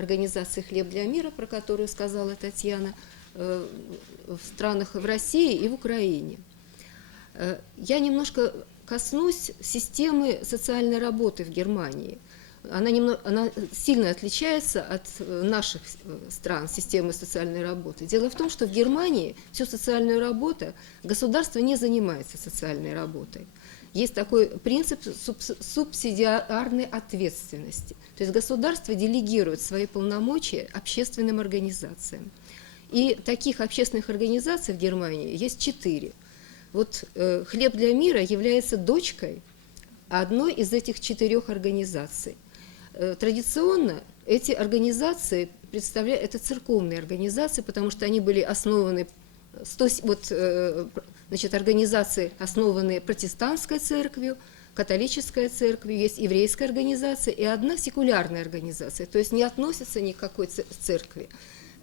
организации «Хлеб для мира», про которую сказала Татьяна, э, в странах в России и в Украине. Э, Я немножко коснусь системы социальной работы в Германии. Она, немного, она сильно отличается от э, наших стран, системы социальной работы. Дело в том, что в Германии всю социальную работу государство не занимается социальной работой. Есть такой принцип субс- субсидиарной ответственности. То есть государство делегирует свои полномочия общественным организациям. И таких общественных организаций в Германии есть четыре. Вот э, «Хлеб для мира» является дочкой одной из этих четырех организаций. Э, Традиционно эти организации представляют, это церковные организации, потому что они были основаны, 100 с- вот, э, значит, организации, основанные протестантской церковью, католической церковью, есть еврейская организация и одна секулярная организация, то есть не относится ни к какой церкви.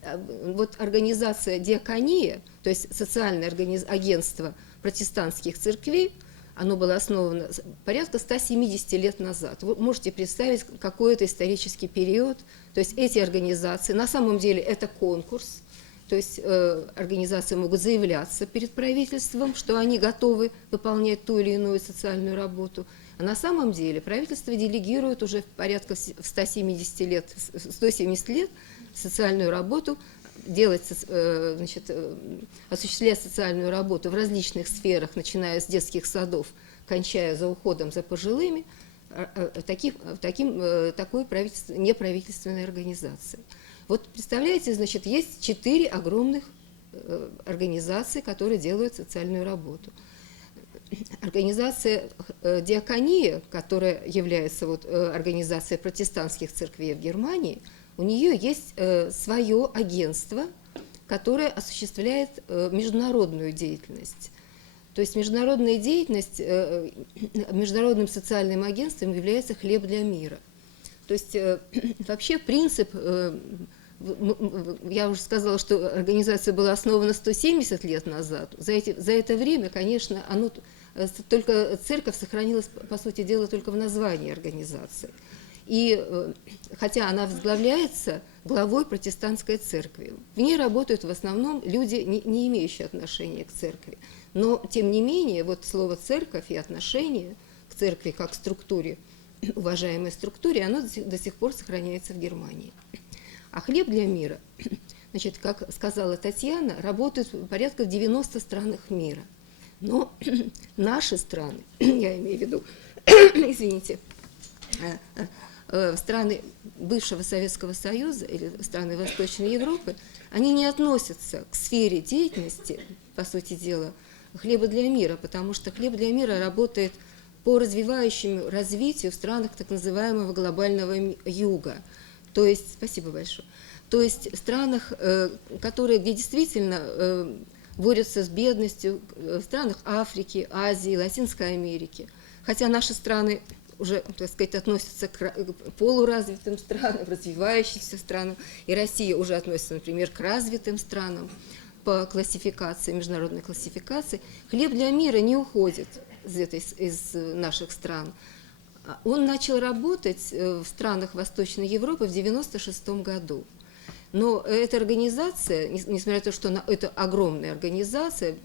Э, Вот организация «Диакония», то есть социальное агентство протестантских церквей, оно было основано порядка 170 лет назад. Вы можете представить какой-то исторический период. То есть эти организации, на самом деле это конкурс, то есть э, организации могут заявляться перед правительством, что они готовы выполнять ту или иную социальную работу. А на самом деле правительство делегирует уже порядка с- в 170 лет, с- 170 лет социальную работу, делать, э, значит, э, осуществлять социальную работу в различных сферах, начиная с детских садов, кончая за уходом за пожилыми, а, а, таких, таким, э, такой правительство, неправительственной организации. Вот представляете, значит, есть четыре огромных э, организации, которые делают социальную работу. Организация э, Диакония, которая является вот, э, организацией протестантских церквей в Германии, у нее есть свое агентство, которое осуществляет международную деятельность. То есть международная деятельность, международным социальным агентством является «Хлеб для мира». То есть вообще принцип, я уже сказала, что организация была основана 170 лет назад. За, эти, за это время, конечно, оно, э, только церковь сохранилась, по- сути дела, только в названии организации. И э, хотя она возглавляется главой протестантской церкви, в ней работают в основном люди, не, не имеющие отношения к церкви. Но, тем не менее, вот слово «церковь» и отношение к церкви как структуре, уважаемой структуре, оно до сих пор сохраняется в Германии. А хлеб для мира, значит, как сказала Татьяна, работает порядка в 90 странах мира. Но наши страны, я имею в виду, извините, э, э, э, страны бывшего Советского Союза или страны Восточной Европы, они не относятся к сфере деятельности, по сути дела, хлеба для мира, потому что хлеб для мира работает по развивающему развитию в странах так называемого глобального юга. То есть, спасибо большое, то есть в странах, э, которые, где действительно э, борются с бедностью, э, в странах Африки, Азии, Латинской Америки. Хотя наши страны уже, так сказать, относятся к ра- к полуразвитым странам, развивающимся странам, и Россия уже относится, например, к развитым странам по классификации, международной классификации. Хлеб для мира не уходит из, этой, из наших стран. А Он начал работать э, в странах Восточной Европы в 1996 году. Но эта организация, нес- несмотря на то, что она, это огромная организация,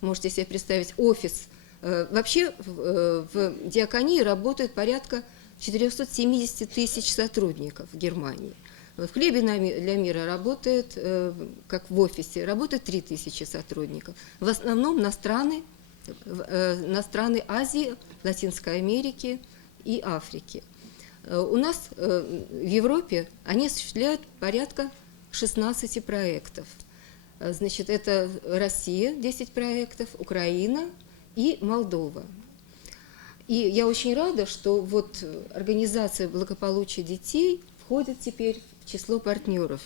можете себе представить офис, э, вообще в, э, в Диаконии работает порядка 470 тысяч сотрудников в Германии. В хлебе для мира работает, как в офисе, работает 3 тысячи сотрудников. В основном на страны, на страны Азии, Латинской Америки и Африки. Э, У нас э, в Европе они осуществляют порядка 16 проектов. Э, Значит, это Россия, 10 проектов, Украина и Молдова. И я очень рада, что вот организация благополучия детей входит теперь в число партнеров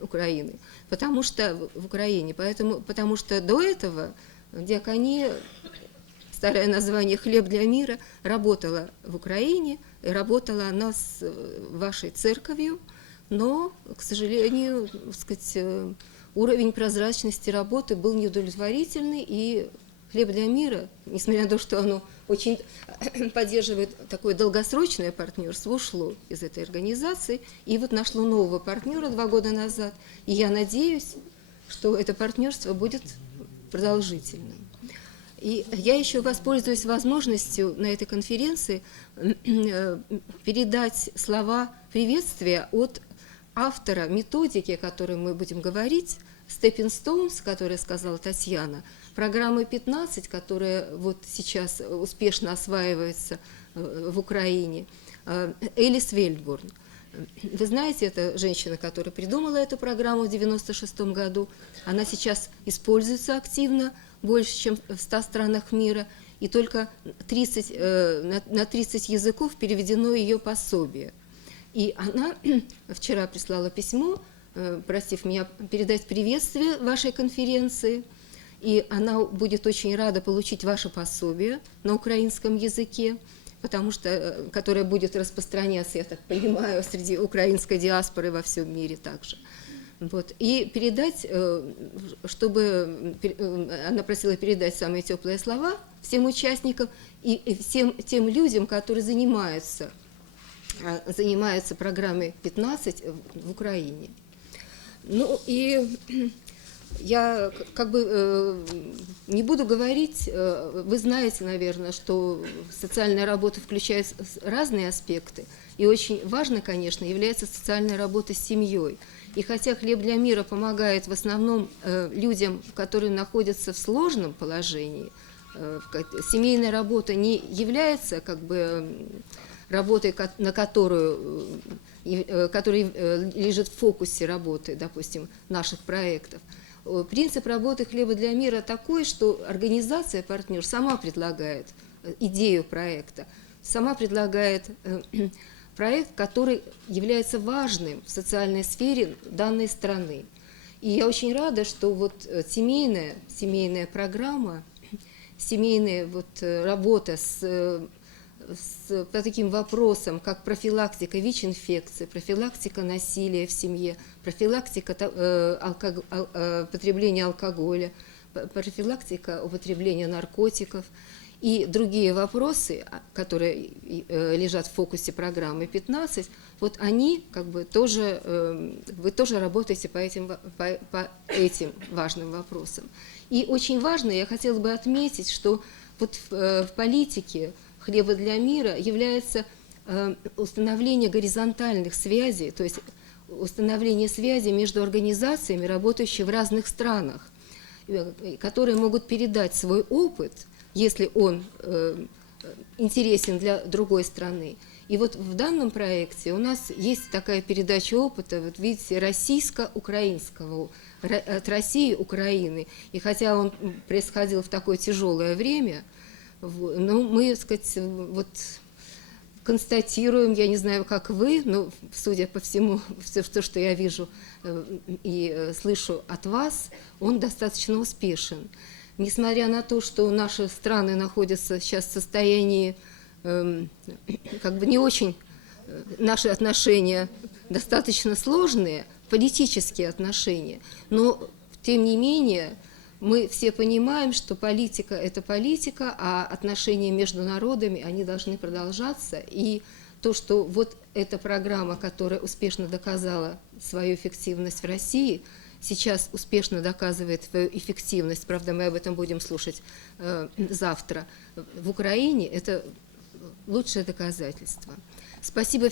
Украины, потому что в Украине, поэтому, потому что до этого Диакония, старое название «Хлеб для мира», работала в Украине, работала она с э, вашей церковью, но, к сожалению, так сказать, э, уровень прозрачности работы был неудовлетворительный, и «Хлеб для мира», несмотря на то, что оно очень поддерживает такое долгосрочное партнерство, ушло из этой организации, и вот нашло нового партнера два года назад. И я надеюсь, что это партнерство будет продолжительным. И я еще воспользуюсь возможностью на этой конференции э, передать слова приветствия от автора методики, о которой мы будем говорить, Stepping Stones, которая сказала Татьяна, программы 15, которая вот сейчас успешно осваивается э, в Украине, э, Элис Вельдбурн. Вы знаете, это женщина, которая придумала эту программу в 1996 году. Она сейчас используется активно, больше, чем в 100 странах мира, и только 30, э, на 30 языков переведено ее пособие. И она вчера прислала письмо, просив меня передать приветствие вашей конференции, и она будет очень рада получить ваше пособие на украинском языке потому что, э, которая будет распространяться, я так понимаю, среди украинской диаспоры во всем мире также. Вот. И передать, э, чтобы э, она просила передать самые теплые слова всем участникам и всем тем людям, которые занимаются, занимаются программой 15 в Украине. Ну и я как бы э, не буду говорить, э, вы знаете, наверное, что социальная работа включает разные аспекты, и очень важно, конечно, является социальная работа с семьей. И хотя «Хлеб для мира» помогает в основном э, людям, которые находятся в сложном положении, семейная работа не является как бы работой, на которую, которая лежит в фокусе работы, допустим, наших проектов – Э, принцип работы «Хлеба для мира» такой, что организация партнер сама предлагает э, идею проекта, сама предлагает э, проект, который является важным в социальной сфере данной страны. И я очень рада, что вот семейная, семейная программа, семейная вот работа с с, таким вопросам, как профилактика ВИЧ-инфекции, профилактика насилия в семье, профилактика э, алког, э, потребления алкоголя, профилактика употребления наркотиков и другие вопросы, а, которые э, лежат в фокусе программы 15, вот они как бы тоже, э, вы тоже работаете по этим, по, по этим важным вопросам. И очень важно, я хотела бы отметить, что вот в, э, в политике хлеба для мира является э, установление горизонтальных связей, то есть установление связи между организациями, работающими в разных странах, э, которые могут передать свой опыт, если он э, интересен для другой страны. И вот в данном проекте у нас есть такая передача опыта, вот видите, российско-украинского, от России Украины. И хотя он происходил в такое тяжелое время, ну, мы, так сказать, вот констатируем, я не знаю, как вы, но судя по всему, все, то, что я вижу э, и э, слышу от вас, он достаточно успешен. Несмотря на то, что наши страны находятся сейчас в состоянии эм, как бы не очень, э, наши отношения достаточно сложные, политические отношения, но тем не менее мы все понимаем, что политика – это политика, а отношения между народами, они должны продолжаться. И то, что вот эта программа, которая успешно доказала свою эффективность в России, сейчас успешно доказывает свою эффективность, правда, мы об этом будем слушать э, завтра, в Украине, это лучшее доказательство. Спасибо